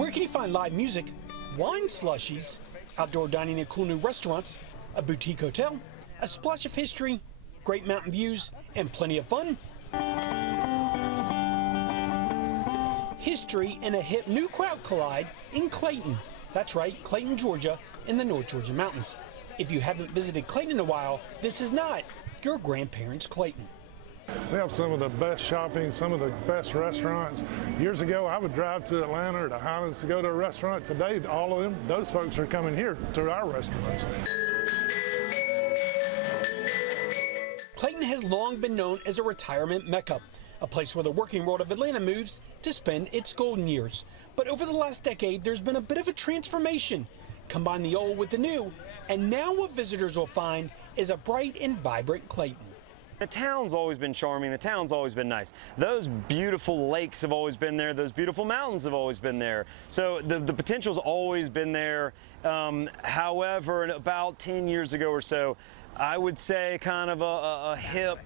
Where can you find live music, wine slushies, outdoor dining in cool new restaurants, a boutique hotel, a splash of history, great mountain views, and plenty of fun? History and a hip new crowd collide in Clayton. That's right, Clayton, Georgia, in the North Georgia mountains. If you haven't visited Clayton in a while, this is not your grandparents' Clayton. We have some of the best shopping, some of the best restaurants. Years ago, I would drive to Atlanta or to Highlands to go to a restaurant. Today, all of them, those folks are coming here to our restaurants. Clayton has long been known as a retirement mecca, a place where the working world of Atlanta moves to spend its golden years. But over the last decade, there's been a bit of a transformation. Combine the old with the new, and now what visitors will find is a bright and vibrant Clayton. The town's always been charming, the town's always been nice. Those beautiful lakes have always been there, those beautiful mountains have always been there. So the potential's always been there. However, about 10 years ago or so, I would say kind of a hip,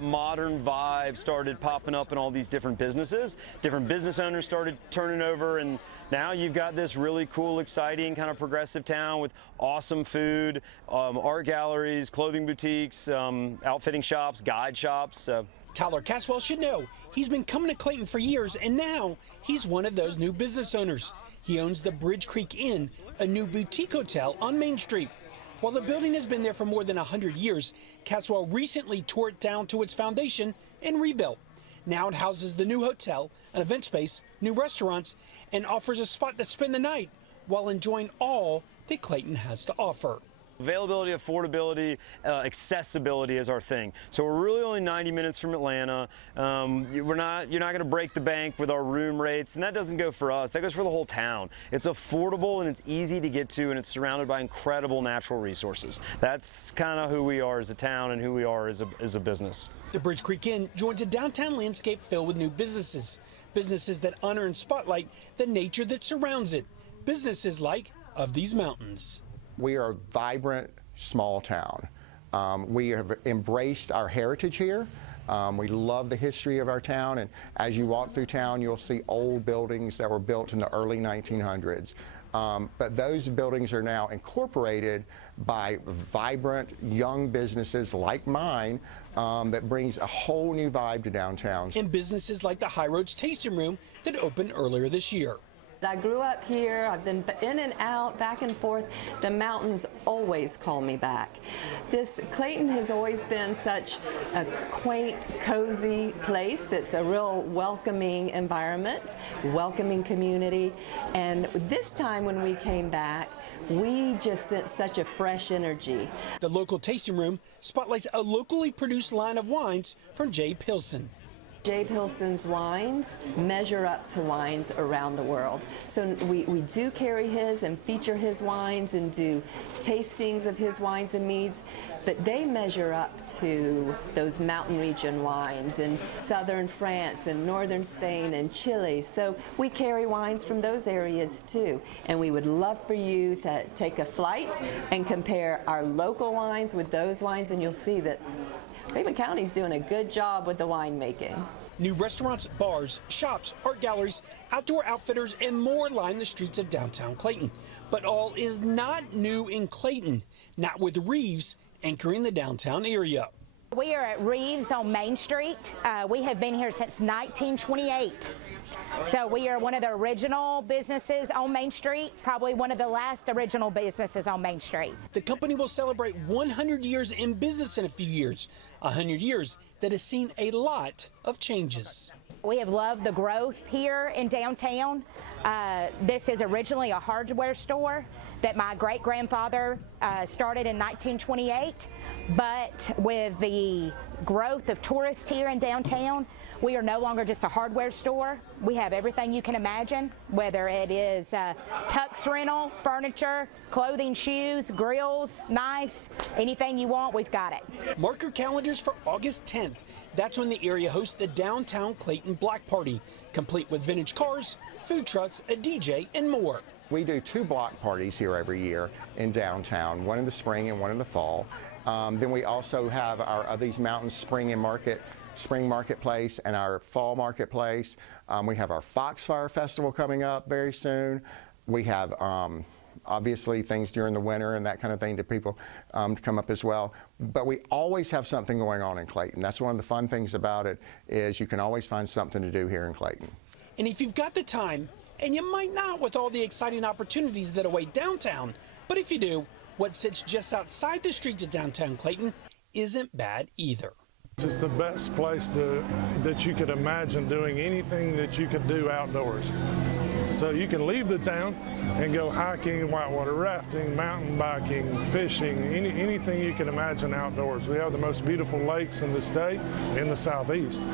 modern vibe started popping up in all these different businesses. Different business owners started turning over, and now you've got this really cool, exciting, kind of progressive town with awesome food, art galleries, clothing boutiques, outfitting shops, guide shops. Tyler Caswell should know. He's been coming to Clayton for years, and now he's one of those new business owners. He owns the Bridge Creek Inn, a new boutique hotel on Main Street. While the building has been there for more than 100 years, Caswell recently tore it down to its foundation and rebuilt. Now it houses the new hotel, an event space, new restaurants, and offers a spot to spend the night while enjoying all that Clayton has to offer. Availability, affordability, accessibility is our thing. So we're really only 90 minutes from Atlanta. You're not going to break the bank with our room rates, and that doesn't go for us. That goes for the whole town. It's affordable and it's easy to get to, and it's surrounded by incredible natural resources. That's kind of who we are as a town and who we are as a business. The Bridge Creek Inn joins a downtown landscape filled with new businesses. Businesses that honor and spotlight the nature that surrounds it. Businesses like Of These Mountains. We are a vibrant, small town. We have embraced our heritage here. We love the history of our town, and as you walk through town, you'll see old buildings that were built in the early 1900s. But those buildings are now incorporated by vibrant young businesses like mine that brings a whole new vibe to downtown. And businesses like the High Roads Tasting Room that opened earlier this year. I grew up here. I've been in and out, back and forth. The mountains always call me back. This Clayton has always been such a quaint, cozy place that's a real welcoming environment, welcoming community. And this time when we came back, we just sensed such a fresh energy. The local tasting room spotlights a locally produced line of wines from Jay Pilsen. Jay Pilsen's wines measure up to wines around the world. So we do carry his and feature his wines and do tastings of his wines and meads, but they measure up to those mountain region wines in southern France and northern Spain and Chile. So we carry wines from those areas too. And we would love for you to take a flight and compare our local wines with those wines, and you'll see that Raven County's doing a good job with the winemaking. New restaurants, bars, shops, art galleries, outdoor outfitters, and more line the streets of downtown Clayton. But all is not new in Clayton, not with Reeves anchoring the downtown area. We are at Reeves on Main Street. We have been here since 1928. So we are one of the original businesses on Main Street, probably one of the last original businesses on Main Street. The company will celebrate 100 years in business in a few years, 100 years that has seen a lot of changes. We have loved the growth here in downtown. This is originally a hardware store that my great-grandfather started in 1928, but with the growth of tourists here in downtown, we are no longer just a hardware store. We have everything you can imagine, whether it is tux rental, furniture, clothing, shoes, grills, knives, anything you want, we've got it. Mark your calendars for August 10th. That's when the area hosts the Downtown Clayton Block Party, complete with vintage cars, food trucks, a DJ, and more. We do 2 block parties here every year in downtown, one in the spring and one in the fall. Then we also have our Of These Mountains Spring and Market spring marketplace and our fall marketplace. We have our Foxfire Festival coming up very soon. We have obviously things during the winter and that kind of thing to people to come up as well. But we always have something going on in Clayton. That's one of the fun things about it, is you can always find something to do here in Clayton. And if you've got the time, and you might not with all the exciting opportunities that await downtown, but if you do, what sits just outside the streets of downtown Clayton isn't bad either. It's the best place that you could imagine doing anything that you could do outdoors. So you can leave the town and go hiking, whitewater rafting, mountain biking, fishing, anything you can imagine outdoors. We have the most beautiful lakes in the state, in the southeast.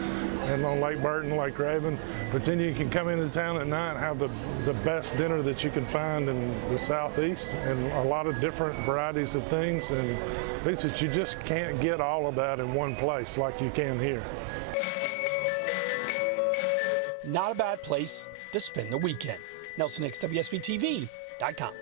And on Lake Burton, Lake Raven, but then you can come into town at night and have the best dinner that you can find in the southeast, and a lot of different varieties of things, and things that you just can't get all of that in one place like you can here. Not a bad place to spend the weekend. Nelson Hicks, WSB-TV.com.